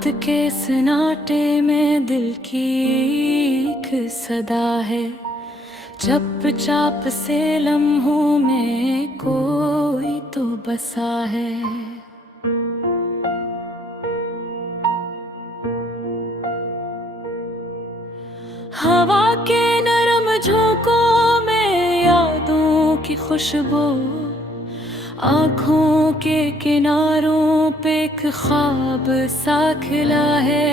रात के सन्नाटे में दिल की एक सदा है। चुपचाप से लम्हों में कोई तो बसा है। हवा के नरम झोंकों में यादों की खुशबू, आँखों के किनारों पे एक ख्वाब सा खिला है।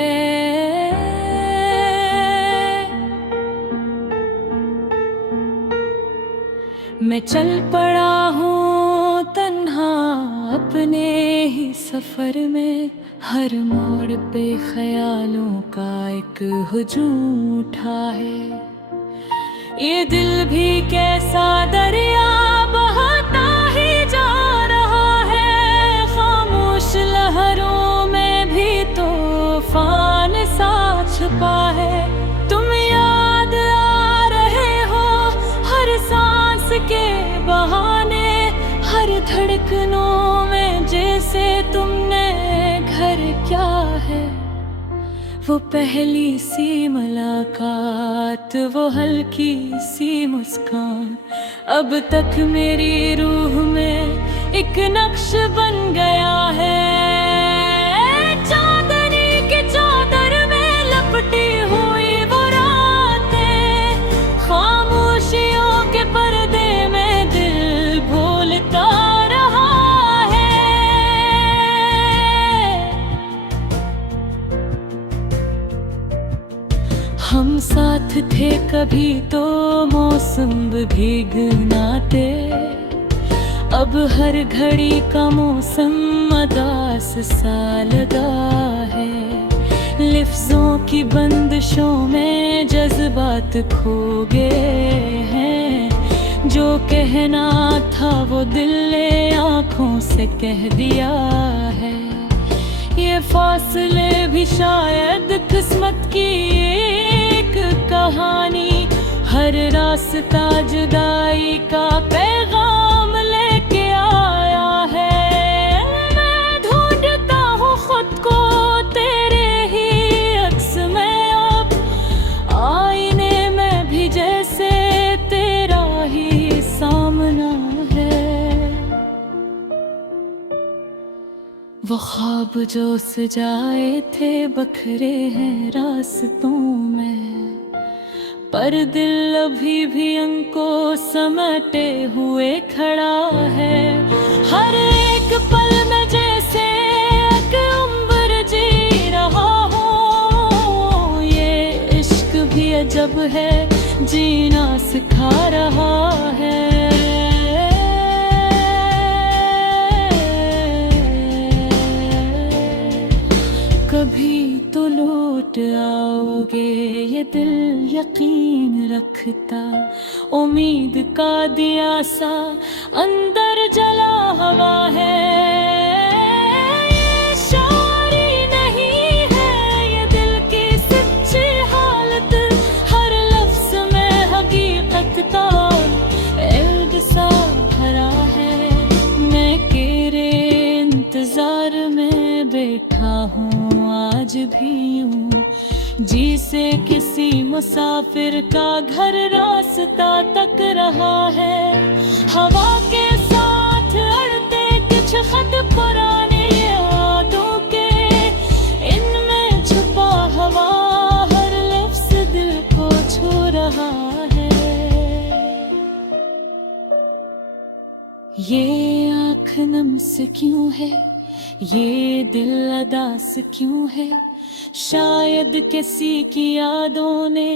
मैं चल पड़ा हूँ तन्हा अपने ही सफर में, हर मोड़ पे ख्यालों का एक हुजूम उठा है। ये दिल भी कैसा दरिया बहाता ही जा रहा है, खामोश लहरों में भी तूफान सा छुपा है। तुम याद आ रहे हो हर सांस के बहाने, हर धड़कनों में जैसे तुमने घर क्या है। वो पहली सी मुलाकात, वो हल्की सी मुस्कान, अब तक मेरी रूह में एक नक्श बन गया है। चांदनी के चादर में लपटी हुई वो रातें, खामोशियों के पर्दे में दिल भूलता रहा है। हम साथ थे कभी तो मौसम भीगना थे, अब हर घड़ी का मौसम उदास सा लगा है। लफ्जों की बंदिशों में जज्बात खो गए हैं, जो कहना था वो दिल ने आँखों से कह दिया है। ये फासले भी शायद किस्मत की एक कहानी, हर रास्ता जुदाई का पैगाम लेके आया है। मैं ढूंढता हूँ खुद को तेरे ही अक्स में, अब आईने में भी जैसे तेरा ही सामना है। वो ख्वाब जो सजाए थे बखरे हैं रास्तों में, पर दिल अभी भी उनको समेटे हुए खड़ा है। हर एक पल में जैसे एक उम्र जी रहा हूँ, ये इश्क भी अजब है जीना सिखा रहा है। कभी तो लौट आओगे ये दिल यकीन रखता, उम्मीद का दिया सा अंदर जला हवा है। ये शायरी नहीं है ये दिल की सच्ची हालत, हर लफ्ज में हकीकत का इल्द सा भरा है। मैं तेरे इंतजार में बैठा हूँ आज भी यूं, जी से किसी मुसाफिर का घर रास्ता तक रहा है। हवा के साथ अड़ते कुछ खत पुराने यादों के, इनमें छुपा हवा हर लफ्ज दिल को छू रहा है। ये आँख नम से क्यों है, ये दिल अदास क्यों है, शायद किसी की यादों ने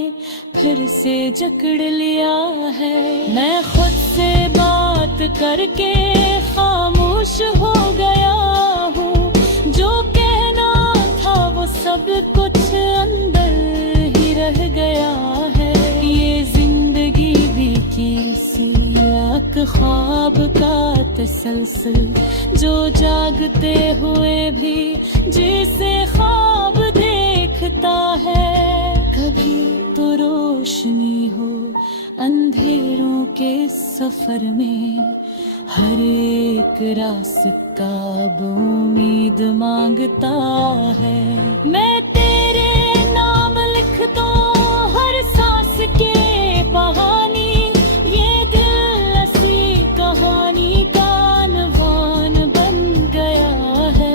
फिर से जकड़ लिया है। मैं खुद से बात करके खामोश हो गया हूँ, जो कहना था वो सब कुछ अंदर ही रह गया है। ये जिंदगी भी किसी एक ख्वाब का तसलसल, जो जागते हुए भी जिसे ख्वाब देखता है। कभी तो रोशनी हो अंधेरों के सफर में, हर एक रास्ता अब उम्मीद मांगता है। मैं तेरे नाम लिख दूं हर सांस के बहानी, ये दिल ऐसी कहानी का अनवान बन गया है।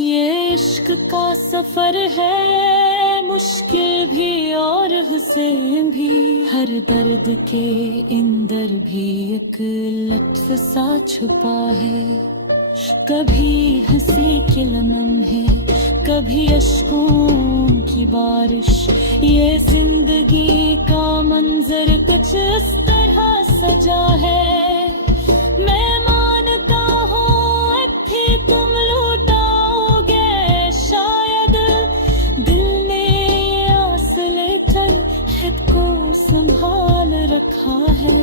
ये इश्क का सफर है, मुश्किल भी और हुस्न भी, हर दर्द के अंदर भी एक लफ्ज़ सा छुपा है। कभी हंसी के लम्हे, कभी अश्कों की बारिश, ये जिंदगी का मंजर कुछ इस तरह सजा है। मैं मानता हूँ अब भी तुम लौटाओगे, शायद दिल ने ये आस लेकर खुद को संभाल रखा है।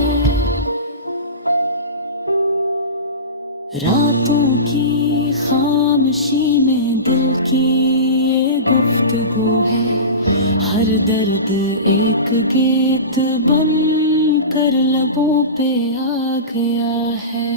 रातों की खामोशी में दिल की ये गुफ्तगू है, हर दर्द एक गीत बन कर लबों पे आ गया है।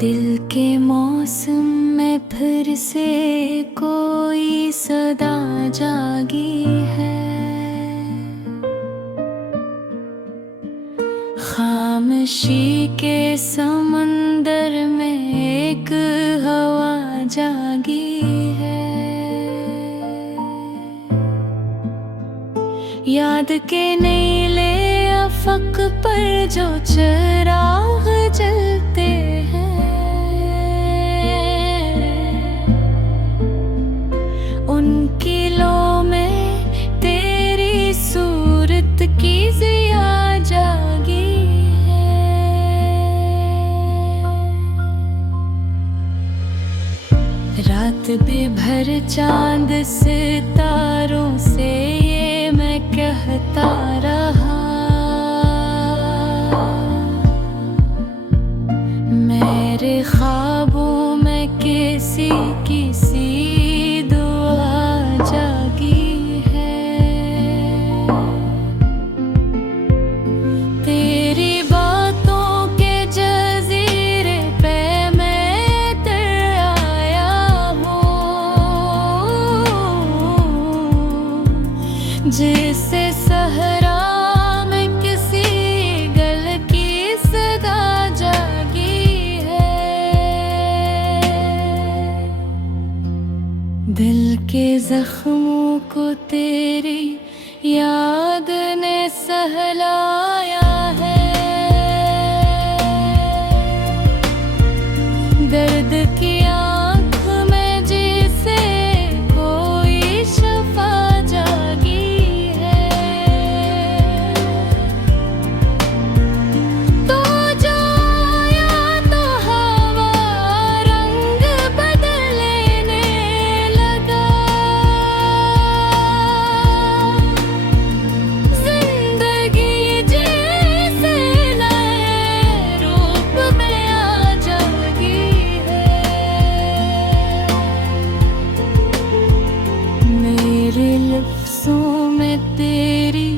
दिल के मौसम में फिर से कोई सदा जागी है, खामोशी के समंदर में एक हवा जागी है। याद के नीले अफक पर जो चिराग जलते हैं, उनकी लो में तेरी सूरत की ज़िया जागी है। रात बेभर चांद सितारों से ये मैं कहता रहा, मेरे ख्वाबों में किसी किसी जागी है। तेरी बातों के जज़ीरे पे मैं तर आया हूँ, जिसे सहरा में किसी गल की सदा जागी है। दिल के जख्मों को तेरी याद ने सहलाया है, दर्द की आँख में जैसे कोई शफा जागी है। तो जो या तो हवा रंग बदलने लगा, जिंदगी जैसे नए रूप में आ जागी है। मेरे लफ्ज़ों में तेरी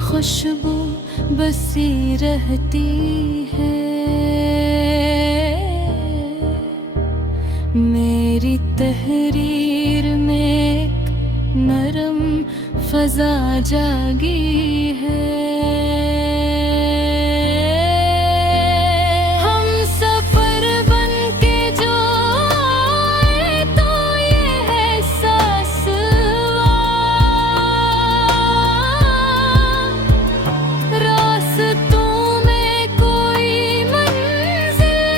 खुशबू बसी रहती है, मेरी तहरीर में एक नरम फ़ज़ा जागी है। हम सफ़र बन के जो आए तो ये एहसास हुआ, रास्तों में कोई मंजिल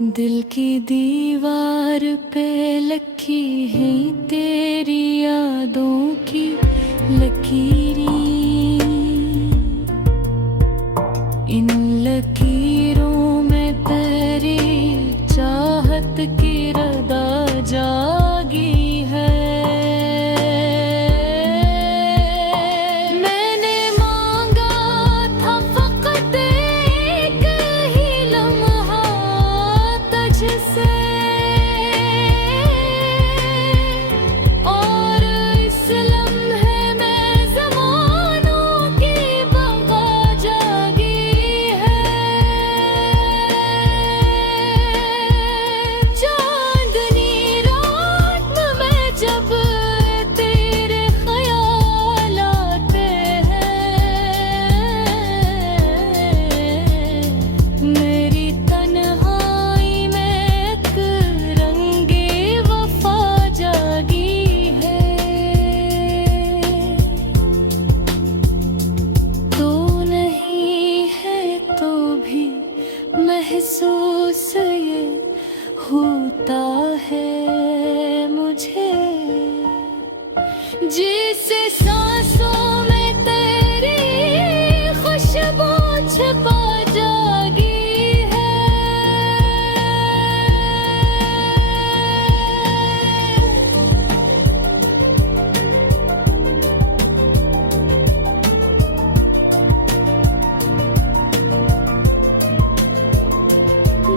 दिल की दीवार पे लखी है तेरी यादों की लकीरें। इन लकीरों में तेरी चाहत की रदा जागी है। मैंने मांगा था फकत एक ही लम्हा तुझसे, और इस लम्हे में ज़मानों की बका जागी है। चांदनी रात में जब तेरे ख्याल आते हैं, मेरी तन्हाई में एक रंगे वफा जागी है। तो नहीं है तो भी महसूस ये होता है मुझे, जिसे सांसों में तेरी खुशबू छिपा जागी है।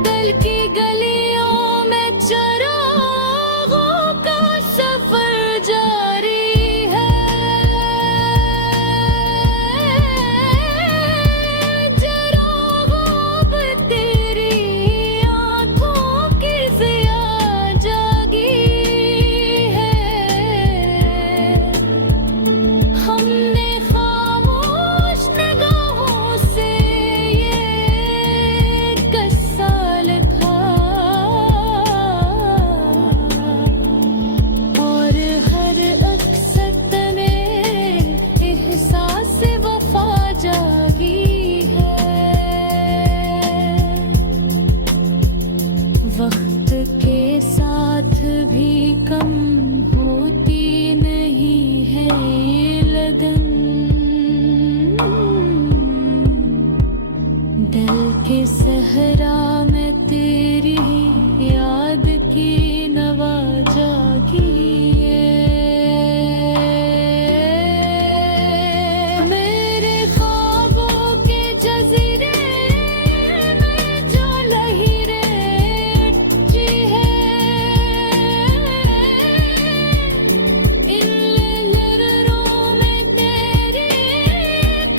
दिल की गलियों में चरागों का सफर जारी है। चरागों पे तेरी आंखों की ज़िया जागी है। हमने खामोश निगाहों से ये किस्सा लिखा, और हर अक्सत में एहसास वफा जागी है। वक्त के साथ भी कम होती नहीं है ये लगन। दिल के सहरा में तेरी याद की नवा जागी है। मेरे ख्वाबों के जज़ीरे में जो लहीरें उठती है, इन लहरों में तेरी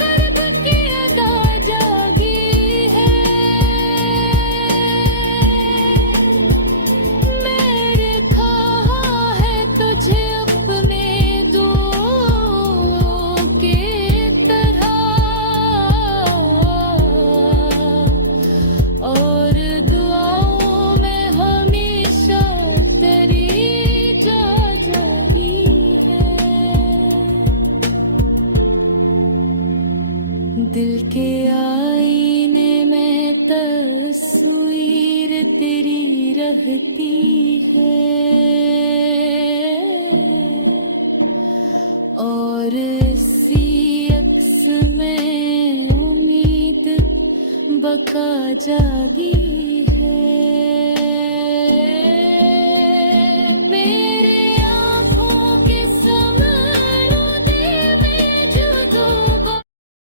कर्ब की अदा जागी है। मेरे ख्वाहा है तुझे अपने दुआओं के तरह, और दुआओं में हमेशा तेरी जा जागी है। दिल के आईने में तस्वीर तेरी रहती है, और इसी अक्स में उम्मीद बका जागी